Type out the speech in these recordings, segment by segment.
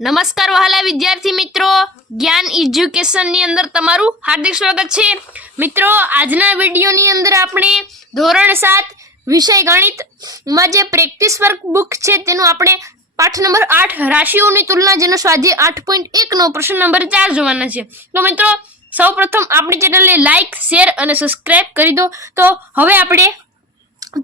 નમસ્કાર વહાલા વિદ્યાર્થી મિત્રો. જ્ઞાન એજ્યુકેશનની અંદર તમારું હાર્દિક સ્વાગત છે. મિત્રો, આજના વિડીયોની અંદર આપણે ધોરણ સાત વિષય ગણિતમાં જે પ્રેક્ટિસ વર્ક બુક છે તેનું આપણે પાઠ નંબર આઠ રાશિઓની તુલના જેનો સ્વાધ્યાય આઠ પોઈન્ટ એકનો પ્રશ્ન નંબર ચાર જોવાના છે. તો મિત્રો, સૌપ્રથમ આપણી ચેનલને લાઇક શેર અને સબસ્ક્રાઈબ કરી દો. તો હવે આપણે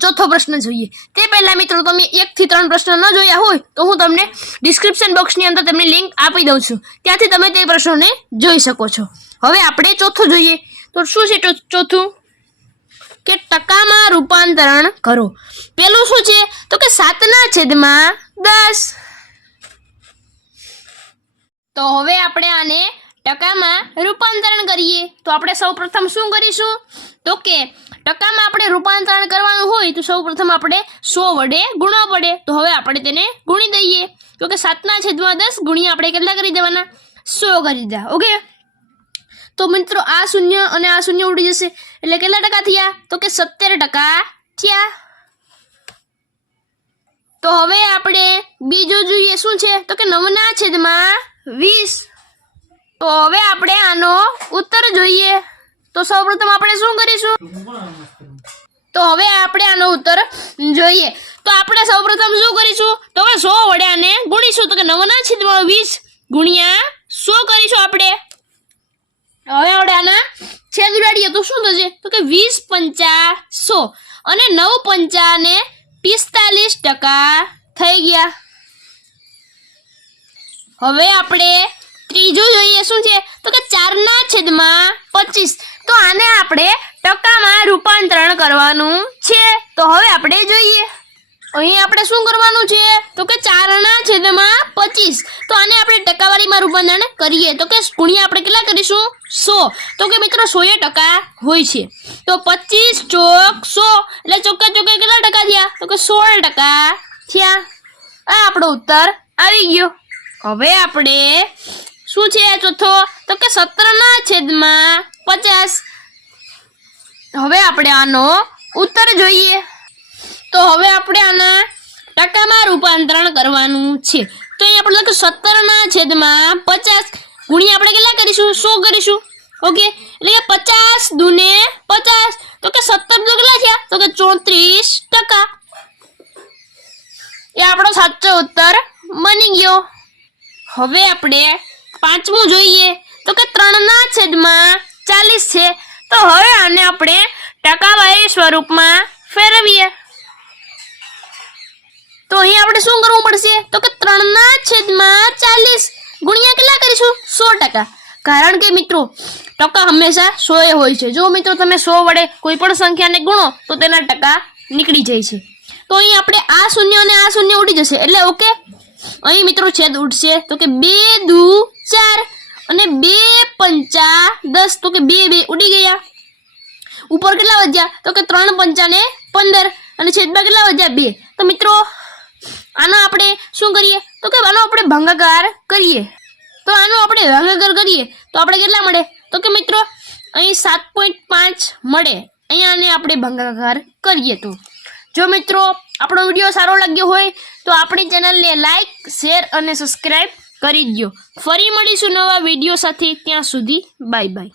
ચોથો પ્રશ્ન જોઈએ. તે પહેલાં મિત્રો, તમે એકથી ત્રણ પ્રશ્ન ન જોયા હોય, તો હું તમને ડિસ્ક્રિપ્શન બોક્સની અંદર તમને લિંક આપી દઉં છું. ત્યાંથી તમે તે પ્રશ્નોને જોઈ શકો છો. હવે આપણે ચોથું જોઈએ. તો શું છે ચોથું? કે ટકામાં રૂપાંતરણ કરો. પેલું શું છે? તો કે સાતના છેદમાં દસ. તો હવે આપણે આને ટકામાં રૂપાંતરણ કરીએ. તો આપણે સૌ પ્રથમ શું કરીશું? તો કે ટકામાં આપણે રૂપાંતરણ કરવાનું હોય તો સૌ પ્રથમ આપણે સો વડે ગુણવા પડે. તો હવે આપણે તેને ગુણી દઈએ. તો કે સાતના છેદમાં દસ ગુણ્યા આપણે કેટલા કરી દેવાના? સો કરી દીધા. ઓકે? તો મિત્રો આ શૂન્ય અને આ શૂન્ય ઉડી જશે. એટલે કેટલા ટકા થયા? તો કે સત્તર ટકા થયા. તો હવે આપણે બીજું જોઈએ. શું છે? તો કે નવના છેદમાં વીસ. તો હવે આપણે આનો ઉત્તર જોઈએ. તો સૌપ્રથમ આપણે શું કરીશું? તો હવે આપણે આનો ઉત્તર જોઈએ. તો આપણે સૌપ્રથમ શું કરીશું? તો હવે સો વડે આને ગુણીશું. તો કે નવના છેદમાં વીસ ગુણ્યા સો કરીશું આપણે. હવે આપણે આના છેદ ઉડાડીએ તો શું થશે? તો કે વીસ પંચા સો. અને નવ પંચા ને પિસ્તાલીસ ટકા થઈ ગયા. હવે આપણે ત્રીજું જોઈએ શું છે? તો કે ચારના છેદમાં પચીસ. તો આને આપણે ટકામાં રૂપાંતરણ કરવાનું છે. તો હવે આપણે જોઈએ. અહીં આપણે શું કરવાનું છે? તો કે ચારના છેદમાં પચીસ. તો આને આપણે ટકાવારીમાં રૂપાંતરણ કરીએ. તો કે ગુણ્યા આપણે કેટલા કરીશું? સો. તો કે મિત્રો સો એ ટકા હોય છે. તો પચીસ ચોક સો. એટલે ચોકે ચોકે કેટલા ટકા થયા? તો કે સોળ ટકા થયા. આ આપણો ઉત્તર આવી ગયો. હવે આપણે શું છે ચોથો? તો કે સત્તરના છેદમાં પચાસ. હવે આપણે આનો ઉત્તર જોઈએ. તો હવે આપણે આના ટકામાં રૂપાંતરણ કરવાનું છે. તો અહીં આપણે લખ્યું સત્તરના છેદમાં પચાસ. ગુણ્યા આપણે કેટલા કરીશું? સો કરીશું? ઓકે, એટલે કે પચાસ દુને પચાસ. તો કે સત્તર દુ કેટલા થયા? તો કે ચોત્રીસ ટકા. એ આપણો સાચો ઉત્તર બની ગયો. હવે આપણે પાંચમું જોઈએ. તો કે ત્રણના છેદમાં ચાલીસ છે. તો હવે આને આપણે ટકાવારી સ્વરૂપમાં ફેરવીએ. તો અહીં આપણે શું કરવું પડશે? તો કે ત્રણના છેદમાં ચાલીસ ગુણ્યા કેટલા કરીશું? સો ટકા. કારણ કે મિત્રો, ટકા હંમેશા સો એ હોય છે. જો મિત્રો તમે સો વડે કોઈ પણ સંખ્યાને ગુણો, તો તેના ટકા નીકળી જાય છે. તો અહીં આપણે આ શૂન્ય અને આ શૂન્ય ઉડી જશે. એટલે ઓકે? અહીં મિત્રો છેદ ઉડશે તો કે બે દુ ચાર અને બે પંચા દસ તો કે બે બે ઉડી ગયા. ઉપર કેટલા વધ્યા? તો કે ત્રણ પંચા ને પંદર અને છેદમાં કેટલા વધ્યા? બે. તો મિત્રો, આનો આપણે શું કરીએ? તો કે આનો આપણે ભંગાકાર કરીએ. તો આનો આપણે ભંગાકાર કરીએ. તો આપણે કેટલા મળે? તો કે મિત્રો, અહીં સાત પોઈન્ટ પાંચ મળે. અહીંયાને આપણે ભંગાકાર કરીએ તો. જો મિત્રો આપણો વીડિયો સારો લાગ્યો હોય તો આપણી ચેનલને લાઇક શેર અને સબસ્ક્રાઈબ કરી દો ફરી મળીશું નવા વીડિયો સાથે. ત્યાં સુધી બાય બાય